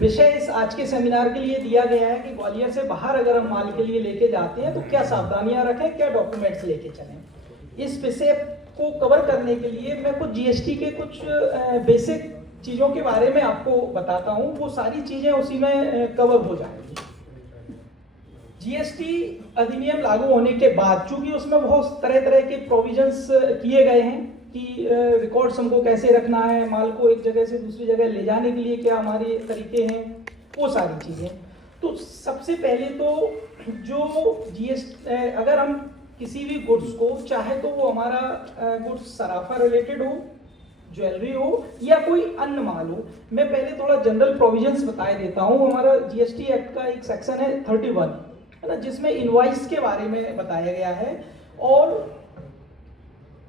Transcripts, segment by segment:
विषय इस आज के सेमिनार के लिए दिया गया है कि ग्वालियर से बाहर अगर हम माल के लिए लेके जाते हैं तो क्या सावधानियां रखें, क्या डॉक्यूमेंट्स लेके चलें। इस विषय को कवर करने के लिए मैं कुछ जीएसटी के कुछ बेसिक चीज़ों के बारे में आपको बताता हूं, वो सारी चीज़ें उसी में कवर हो जाएंगी। जीएसटी अधिनियम लागू होने के बाद चूंकि उसमें बहुत तरह तरह के प्रोविजंस किए गए हैं कि रिकॉर्ड्स हमको कैसे रखना है, माल को एक जगह से दूसरी जगह ले जाने के लिए क्या हमारे तरीके हैं, वो सारी चीज़ें। तो सबसे पहले तो जो जीएसटी, अगर हम किसी भी गुड्स को, चाहे तो वो हमारा गुड्स सराफा रिलेटेड हो, ज्वेलरी हो या कोई अन्य माल हो, मैं पहले थोड़ा जनरल प्रोविजंस बताए देता हूँ। हमारा जीएसटी एक्ट का एक सेक्शन है 31, है ना, जिसमें इनवॉइस के बारे में बताया गया है, और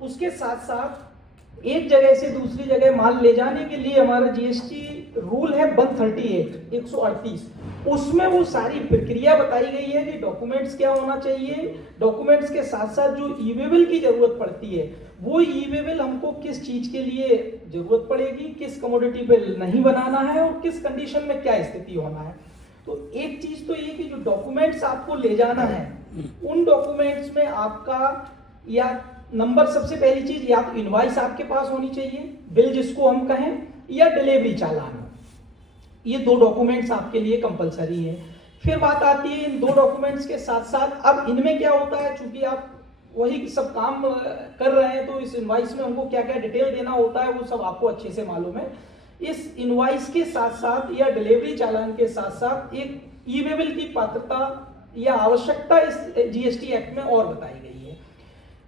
उसके साथ साथ एक जगह से दूसरी जगह माल ले जाने के लिए हमारा जीएसटी रूल है 138 138। उसमें वो सारी प्रक्रिया बताई गई है कि डॉक्यूमेंट्स क्या होना चाहिए, डॉक्यूमेंट्स के साथ साथ जो ई-वे-बिल की जरूरत पड़ती है, वो ई-वे-बिल हमको किस चीज के लिए जरूरत पड़ेगी, किस कमोडिटी पे नहीं बनाना है और किस कंडीशन में क्या स्थिति होना है। तो एक चीज तो ये कि जो डॉक्यूमेंट्स आपको ले जाना है, उन डॉक्यूमेंट्स में आपका या नंबर, सबसे पहली चीज, या तो इनवॉइस आपके पास होनी चाहिए, बिल जिसको हम कहें, या डिलीवरी चालान। ये दो डॉक्यूमेंट्स आपके लिए कंपलसरी है। फिर बात आती है इन दो डॉक्यूमेंट्स के साथ साथ, अब इनमें क्या होता है, चूंकि आप वही सब काम कर रहे हैं तो इस इनवॉइस में हमको क्या क्या डिटेल देना होता है वो सब आपको अच्छे से मालूम है। इस इनवॉइस के साथ साथ या डिलीवरी चालान के साथ साथ एक ई-वे-बिल की पात्रता या आवश्यकता इस जीएसटी एक्ट में और बताई गई है।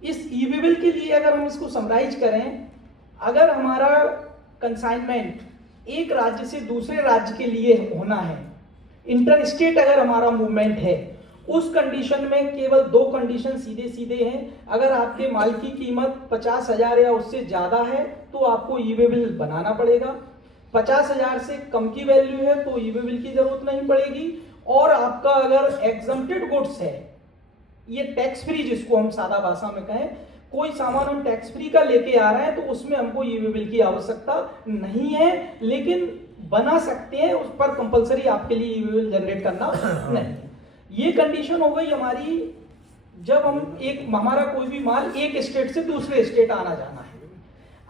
इस ई-वे-बिल के लिए अगर हम इसको समराइज करें, अगर हमारा कंसाइनमेंट एक राज्य से दूसरे राज्य के लिए होना है, इंटर स्टेट अगर हमारा मूवमेंट है, उस कंडीशन में केवल दो कंडीशन सीधे सीधे हैं। अगर आपके माल की कीमत 50,000 या उससे ज्यादा है तो आपको ई-वे-बिल बनाना पड़ेगा, 50,000 से कम की वैल्यू है तो ई-वे-बिल की जरूरत नहीं पड़ेगी, और आपका अगर एग्जम्प्टेड गुड्स है, ये टैक्स फ्री जिसको हम सादा भाषा में कहें, कोई सामान हम टैक्स फ्री का लेके आ रहे हैं तो उसमें हमको ई-वे-बिल की आवश्यकता नहीं है, लेकिन बना सकते हैं, उस पर कंपलसरी आपके लिए ई-वे-बिल जनरेट करना नहीं। ये कंडीशन हो गई हमारी जब हम हमारा कोई भी माल एक स्टेट से दूसरे स्टेट आना जाना है।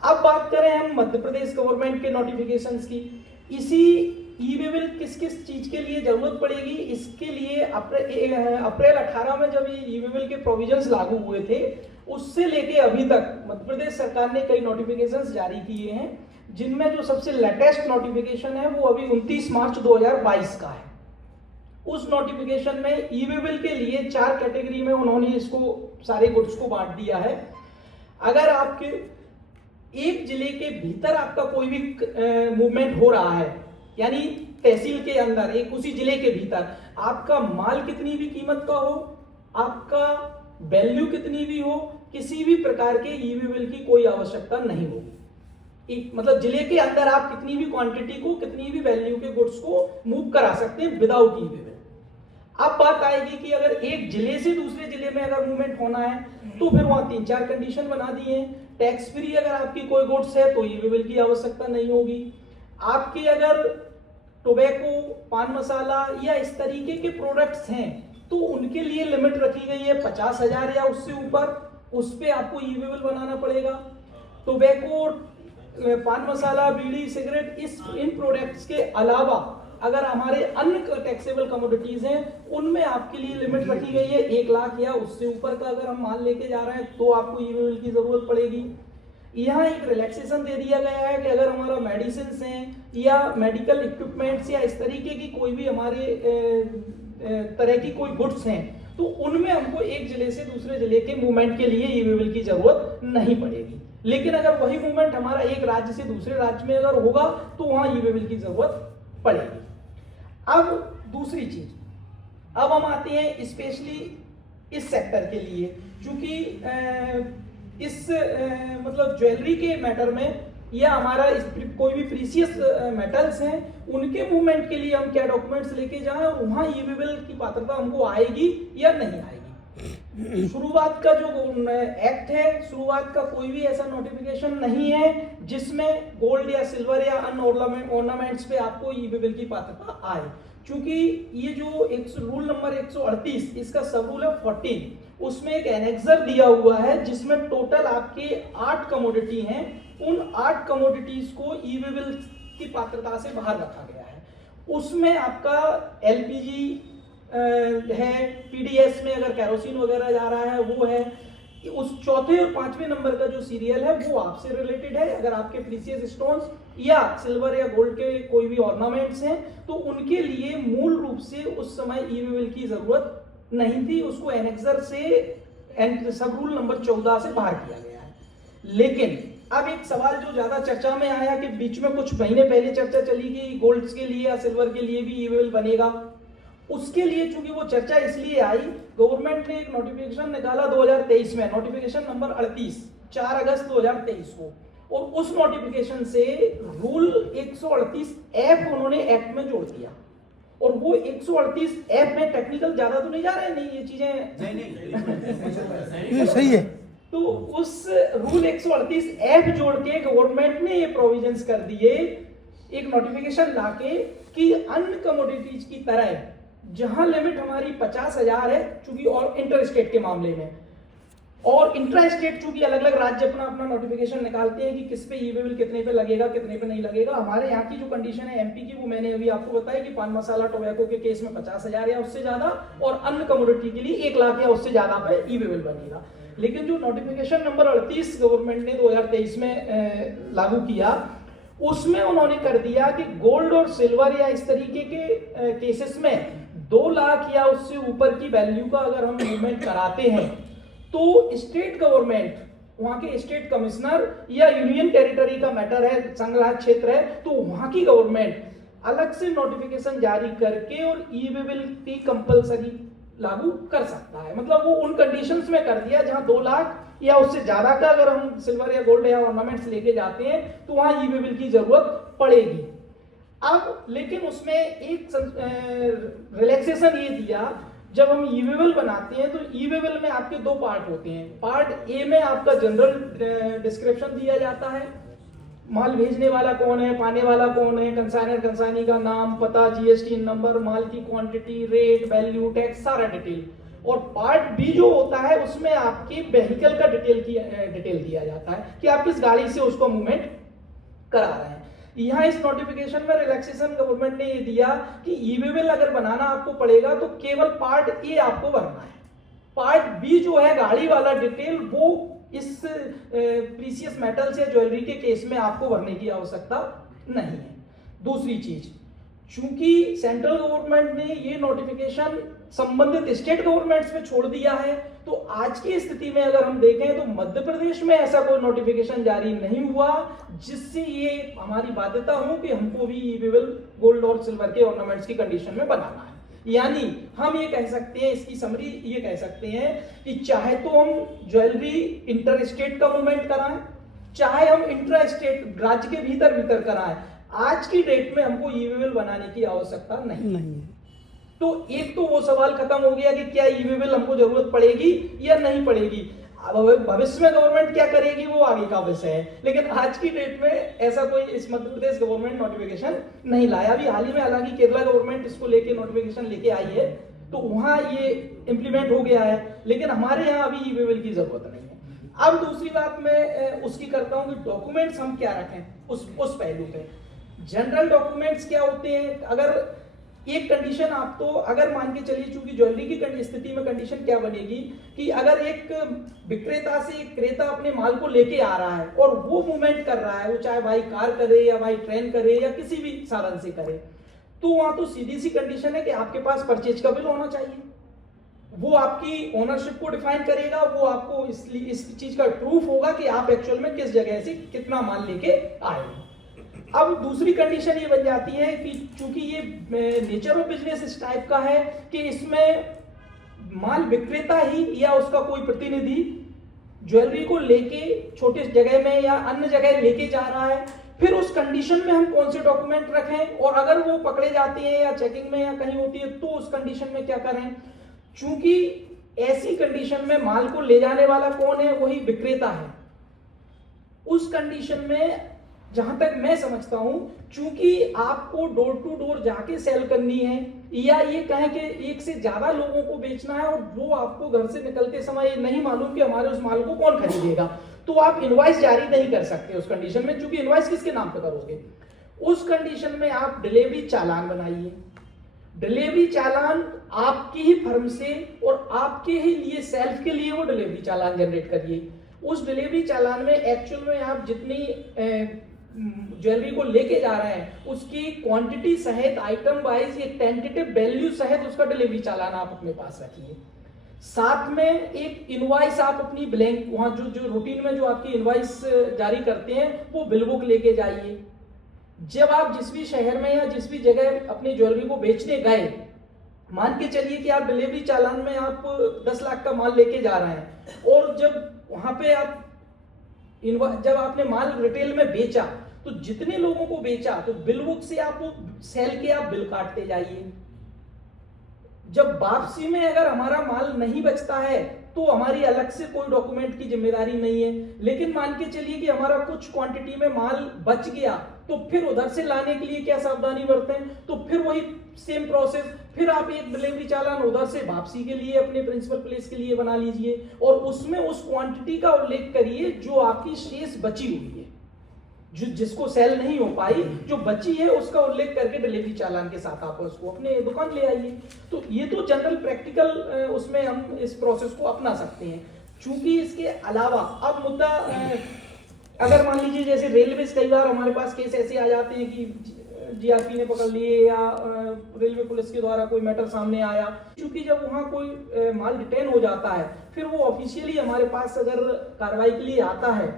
अब बात करें हम मध्य प्रदेश गवर्नमेंट के नोटिफिकेशंस की, इसी ई-वे-बिल किस किस चीज के लिए जरूरत पड़ेगी, इसके लिए अप्रैल 18 में जब ये ई-वे-बिल के प्रोविजंस लागू हुए थे, उससे लेके अभी तक मध्य प्रदेश सरकार ने कई नोटिफिकेशंस जारी किए हैं, जिनमें जो सबसे लेटेस्ट नोटिफिकेशन है वो अभी 29 मार्च 2022 का है। उस नोटिफिकेशन में ई-वे-बिल के लिए 4 कैटेगरी में उन्होंने इसको सारे गुड्स को बांट दिया है। अगर आपके एक जिले के भीतर आपका कोई भी मूवमेंट हो रहा है, यानी तहसील के अंदर एक उसी जिले के भीतर आपका माल कितनी भी कीमत का हो, आपका वैल्यू कितनी भी हो, किसी भी प्रकार के ई-वे-बिल की कोई आवश्यकता नहीं होगी। मतलब जिले के अंदर आप कितनी भी क्वांटिटी को, कितनी भी वैल्यू के गुड्स को मूव करा सकते हैं विदाउट ई-वे-बिल। अब बात आएगी कि अगर एक जिले से दूसरे जिले में अगर मूवमेंट होना है तो फिर वहां 3-4 कंडीशन बना दी है। टैक्स फ्री अगर आपकी कोई गुड्स है तो ई-वे-बिल की आवश्यकता नहीं होगी। आपके अगर टोबैको, पान मसाला या इस तरीके के प्रोडक्ट्स हैं तो उनके लिए लिमिट रखी गई है 50,000 या उससे ऊपर, उस पर आपको ई-वे-बिल बनाना पड़ेगा। टोबैको, पान मसाला, बीड़ी, सिगरेट, इन प्रोडक्ट्स के अलावा अगर हमारे अन्य टैक्सेबल कमोडिटीज हैं उनमें आपके लिए लिमिट रखी गई है 1 लाख या उससे ऊपर का अगर हम माल लेके जा रहे हैं तो आपको ई-वे-बिल की जरूरत पड़ेगी। यहाँ एक रिलैक्सेशन दे दिया गया है कि अगर हमारा मेडिसिन हैं या मेडिकल इक्विपमेंट्स या इस तरीके की कोई भी हमारे तरह की कोई गुड्स हैं तो उनमें हमको एक जिले से दूसरे जिले के मूवमेंट के लिए ई-वे-बिल की जरूरत नहीं पड़ेगी। लेकिन अगर वही मूवमेंट हमारा एक राज्य से दूसरे राज्य में अगर होगा तो वहां ई-वे-बिल की जरूरत पड़ेगी। अब दूसरी चीज, अब हम आते हैं स्पेशली इस सेक्टर के लिए, क्योंकि इस मतलब ज्वेलरी के मैटर में या हमारा कोई भी प्रीसियस मेटल्स हैं उनके मूवमेंट के लिए हम क्या डॉक्यूमेंट्स लेके जाएं और वहां ई-वे-बिल की पात्रता हमको आएगी या नहीं आएगी। शुरुआत का जो एक्ट है, शुरुआत का कोई भी ऐसा नोटिफिकेशन नहीं है जिसमें गोल्ड या सिल्वर या अन्य ऑर्नामेंट्स पे आपको ई वे बिल की पात्रता आए। क्योंकि ये जो रूल नंबर 138 इसका सब रूल है 14, उसमें एक एनेक्सर दिया हुआ है जिसमें टोटल आपके 8 कमोडिटी हैं। उन 8 कमोडिटीज को ई वे बिल की पात्रता से बाहर रखा गया है। उसमें आपका एलपीजी है, पीडीएस में अगर कैरोसिन वगैरह जा रहा है वो है। उस चौथे और पांचवें नंबर का जो सीरियल है वो आपसे रिलेटेड है। अगर आपके प्रीसियस स्टोन्स या सिल्वर या गोल्ड के कोई भी ऑर्नामेंट्स हैं तो उनके लिए मूल रूप से उस समय ई वे बिल की जरूरत नहीं थी, उसको एनेक्सर से सब रूल नंबर 14 से बाहर किया गया है। लेकिन अब एक सवाल जो ज्यादा चर्चा में आया कि बीच में कुछ महीने पहले चर्चा चली कि गोल्ड के लिए या सिल्वर के लिए भी ई वे बिल बनेगा। उसके लिए चूंकि वो चर्चा इसलिए आई, गवर्नमेंट ने एक नोटिफिकेशन निकाला 2023 में, नोटिफिकेशन नंबर 38 4 अगस्त 2023 को, और उस नोटिफिकेशन से रूल 138 एफ उन्होंने एक्ट में जोड़ दिया। और वो 138 एफ में टेक्निकल ज्यादा तो नहीं जा रहे, नहीं ये चीजें नहीं सही है। तो उस रूल 138 एफ जोड़ के गवर्नमेंट ने ये प्रोविजंस कर दिए एक नोटिफिकेशन लाके कि अन्य कमोडिटीज की तरह जहां लिमिट हमारी 50,000 है चूंकि, और इंटर स्टेट के मामले में, और इंट्रा स्टेट चूंकि अलग अलग राज्य अपना अपना नोटिफिकेशन निकालते हैं कि किस पे ई वे बिल कितने पे लगेगा कितने पे नहीं लगेगा। हमारे यहाँ की जो कंडीशन है एमपी की वो मैंने अभी आपको बताया कि पान मसाला टोबैको के केस में 50,000 या उससे ज्यादा, और अन्य कमोडिटी के लिए 1 लाख या उससे ज्यादा पे ई वे बिल बनेगा। लेकिन जो नोटिफिकेशन नंबर 38 गवर्नमेंट ने 2023 में लागू किया, उसमें उन्होंने कर दिया कि गोल्ड और सिल्वर या इस तरीके के केसेस में 2 लाख या उससे ऊपर की वैल्यू का अगर हम मूवमेंट कराते हैं तो स्टेट गवर्नमेंट, वहां के स्टेट कमिश्नर या यूनियन टेरिटरी का मैटर है, संघ राज क्षेत्र है, तो वहां की गवर्नमेंट अलग से नोटिफिकेशन जारी करके और ई वे बिल की कंपलसरी लागू कर सकता है। मतलब वो उन कंडीशंस में कर दिया जहां 2 लाख या उससे ज्यादा का अगर हम सिल्वर या गोल्ड या ऑर्नामेंट्स लेके जाते हैं तो वहां ई वे बिल की जरूरत पड़ेगी। अब लेकिन उसमें एक रिलैक्सेशन ये दिया, जब हम ई वे बिल बनाते हैं तो ई वे बिल में आपके 2 पार्ट होते हैं। पार्ट ए में आपका जनरल डिस्क्रिप्शन दिया जाता है, माल भेजने वाला कौन है, पाने वाला कौन है, कंसाइनर कंसाइनी का नाम पता, जीएसटी नंबर, माल की क्वांटिटी, रेट, वैल्यू, टैक्स, सारा डिटेल। और पार्ट बी जो होता है उसमें आपकी व्हीकल का डिटेल दिया जाता है कि आप किस गाड़ी से उसको मूवमेंट करा रहे हैं। यहाँ इस नोटिफिकेशन में रिलैक्सेशन गवर्नमेंट ने ये दिया कि ई वे बिल अगर बनाना आपको पड़ेगा तो केवल पार्ट ए आपको भरना है, पार्ट बी जो है गाड़ी वाला डिटेल वो इस प्रीसियस मेटल्स या ज्वेलरी के केस में आपको भरने की आवश्यकता नहीं है। दूसरी चीज, चूंकि सेंट्रल गवर्नमेंट ने ये नोटिफिकेशन संबंधित स्टेट गवर्नमेंट्स पे छोड़ दिया है, तो आज की स्थिति में अगर हम देखें तो मध्य प्रदेश में ऐसा कोई नोटिफिकेशन जारी नहीं हुआ जिससे ये हमारी बाध्यता हो कि हमको भी ई वे बिल गोल्ड और सिल्वर के ऑर्नामेंट्स की कंडीशन में बनाना है। यानी हम ये कह सकते हैं, इसकी समरी ये कह सकते हैं कि चाहे तो हम ज्वेलरी इंटर स्टेट का मूवमेंट कराएं, चाहे हम इंट्रा स्टेट राज्य के भीतर कराएं, आज की डेट में हमको ई वे बिल बनाने की आवश्यकता नहीं है। तो एक तो वो सवाल खत्म हो गया कि क्या ई वे बिल हमको जरूरत पड़ेगी या नहीं पड़ेगी। अब भविष्य में गवर्नमेंट क्या करेगी वो आगे का विषय है, लेकिन आज की डेट में ऐसा कोई इस मध्य प्रदेश गवर्नमेंट नोटिफिकेशन नहीं लाया। अभी हाल ही में हालांकि केरला गवर्नमेंट इसको लेके नोटिफिकेशन लेके आई है तो वहां ये इंप्लीमेंट हो गया है, लेकिन हमारे यहाँ अभी ई वे बिल की जरूरत नहीं है। अब दूसरी बात मैं उसकी करता हूँ कि डॉक्यूमेंट्स हम क्या रखें उस पहलू पे। जनरल डॉक्यूमेंट्स क्या होते हैं, अगर एक कंडीशन आप तो अगर मान के चलिए, चूंकि ज्वेलरी की स्थिति में कंडीशन क्या बनेगी कि अगर एक विक्रेता से एक क्रेता अपने माल को लेके आ रहा है और वो मूवमेंट कर रहा है, वो चाहे भाई कार करे या भाई ट्रेन करे या किसी भी साधन से करे, तो वहां तो सीधी सी कंडीशन है कि आपके पास परचेज का बिल होना चाहिए। वो आपकी ओनरशिप को डिफाइन करेगा, वो आपको इस चीज का प्रूफ होगा कि आप एक्चुअल में किस जगह से कितना माल लेके आए हैं। अब दूसरी कंडीशन ये बन जाती है कि चूंकि ये नेचर ऑफ बिजनेस इस टाइप का है कि इसमें माल विक्रेता ही या उसका कोई प्रतिनिधि ज्वेलरी को लेके छोटे जगह में या अन्य जगह लेके जा रहा है, फिर उस कंडीशन में हम कौन से डॉक्यूमेंट रखें, और अगर वो पकड़े जाते हैं या चेकिंग में या कहीं होती है तो उस कंडीशन में क्या करें। चूंकि ऐसी कंडीशन में माल को ले जाने वाला कौन है? वही विक्रेता है। उस कंडीशन में जहां तक मैं समझता हूं, चूंकि आपको डोर टू डोर जाके सेल करनी है, या ये कहें कि एक से ज्यादा लोगों को बेचना है और वो आपको घर से निकलते समय ये नहीं मालूम कि हमारे उस माल को कौन खरीदेगा, तो आप इनवॉइस जारी नहीं कर सकते उस कंडीशन में, चूंकि इनवॉइस किसके नाम पे करोगे? उस कंडीशन में आप डिलीवरी चालान बनाइए। डिलीवरी चालान आपकी ही फर्म से और आपके ही लिए सेल्फ के लिए वो डिलीवरी चालान जनरेट करिए। उस डिलीवरी चालान में एक्चुअल में आप जितनी ज्वेलरी को लेके जा रहे हैं उसकी क्वांटिटी सहित आइटम वाइज एक टेंटेटिव वैल्यू सहित उसका डिलीवरी चालान आप अपने पास रखिए। साथ में एक इनवॉइस आप अपनी ब्लैंक, वहां जो रूटीन में जो आपकी इनवॉइस जारी करते हैं वो बिल बुक लेके जाइए। जब आप जिस भी शहर में या जिस भी जगह अपनी ज्वेलरी को बेचने गए, मान के चलिए कि आप डिलीवरी चालान में आप 10 लाख का माल लेके जा रहे हैं, और जब वहां पे आप जब आपने माल रिटेल में बेचा तो जितने लोगों को बेचा तो बिल बुक से आप वो सेल के आप बिल काटते जाइए। जब वापसी में अगर हमारा माल नहीं बचता है तो हमारी अलग से कोई डॉक्यूमेंट की जिम्मेदारी नहीं है, लेकिन मान के चलिए कि हमारा कुछ क्वांटिटी में माल बच गया तो फिर उधर से लाने के लिए क्या सावधानी बरतें? तो फिर वही सेम प्रोसेस, फिर आप एक डिलीवरी चालान उधर से वापसी के लिए अपने प्रिंसिपल प्लेस के लिए बना लीजिए और उसमें उस क्वांटिटी का उल्लेख करिए जो आपकी शेष बची हुई है, जो जिसको सेल नहीं हो पाई, जो बची है उसका उल्लेख करके डिलीवरी चालान के साथ आप उसको अपने दुकान ले आइए। तो ये तो जनरल प्रैक्टिकल उसमें हम इस प्रोसेस को अपना सकते हैं। चूंकि इसके अलावा अब मुद्दा अगर मान लीजिए जैसे रेलवे, कई बार हमारे पास केस ऐसे आ जाते हैं कि जीआरपी ने पकड़ लिए या रेलवे पुलिस के द्वारा कोई मैटर सामने आया, क्योंकि जब वहाँ कोई माल डिटेन हो जाता है फिर वो ऑफिशियली हमारे पास अगर कार्रवाई के लिए आता है,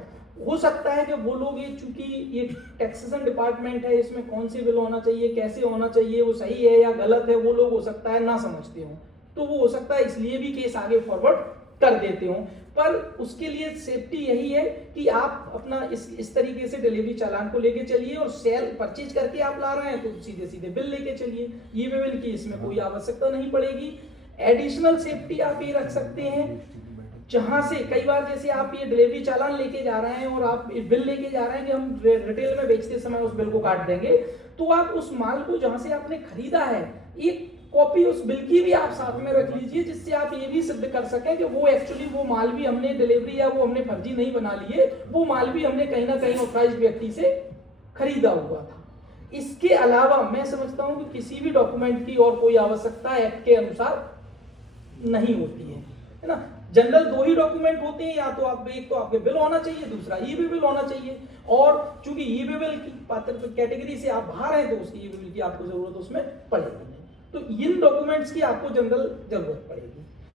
हो सकता है कि वो लोग ये, चूंकि ये टैक्सेशन डिपार्टमेंट है, इसमें कौन सी बिल होना चाहिए, कैसे होना चाहिए, वो सही है या गलत है, वो लोग हो सकता है ना समझते हो, तो वो हो सकता है इसलिए भी केस आगे फॉरवर्ड कर देते हो। पर उसके लिए सेफ्टी यही है कि आप अपना इस तरीके से डिलीवरी चालान को लेके चलिए और सेल परचेज करके आप ला रहे हैं तो सीधे सीधे बिल लेके चलिए, ये बिल की इसमें कोई आवश्यकता नहीं पड़ेगी। एडिशनल सेफ्टी आप ये रख सकते हैं, जहां से कई बार जैसे आप ये डिलीवरी चालान लेके जा रहे हैं और आप बिल लेके जा रहे हैं कि हम रिटेल में बेचते समय उस बिल को काट देंगे, तो आप उस माल को जहां से आपने खरीदा है एक कॉपी उस बिल की भी आप साथ में रख लीजिए, जिससे आप ये भी सिद्ध कर सकें कि वो एक्चुअली वो माल भी हमने डिलीवरी या वो हमने फर्जी नहीं बना लिए, वो माल भी हमने कहीं ना कहीं ऑथराइज्ड व्यक्ति से खरीदा हुआ था। इसके अलावा मैं समझता हूं कि किसी भी डॉक्यूमेंट की और कोई आवश्यकता एक्ट के अनुसार नहीं होती है ना। जनरल दो ही डॉक्यूमेंट होते हैं, या तो आप एक तो आपके बिल होना चाहिए, दूसरा ईबे बिल होना चाहिए, और चूंकि ईबे बिल की पात्र कैटेगरी से आप बाहर हैं तो उसकी ईबे बिल की आपको जरूरत उसमें पड़ेगी नहीं, तो इन डॉक्यूमेंट्स की आपको जनरल जरूरत पड़ेगी।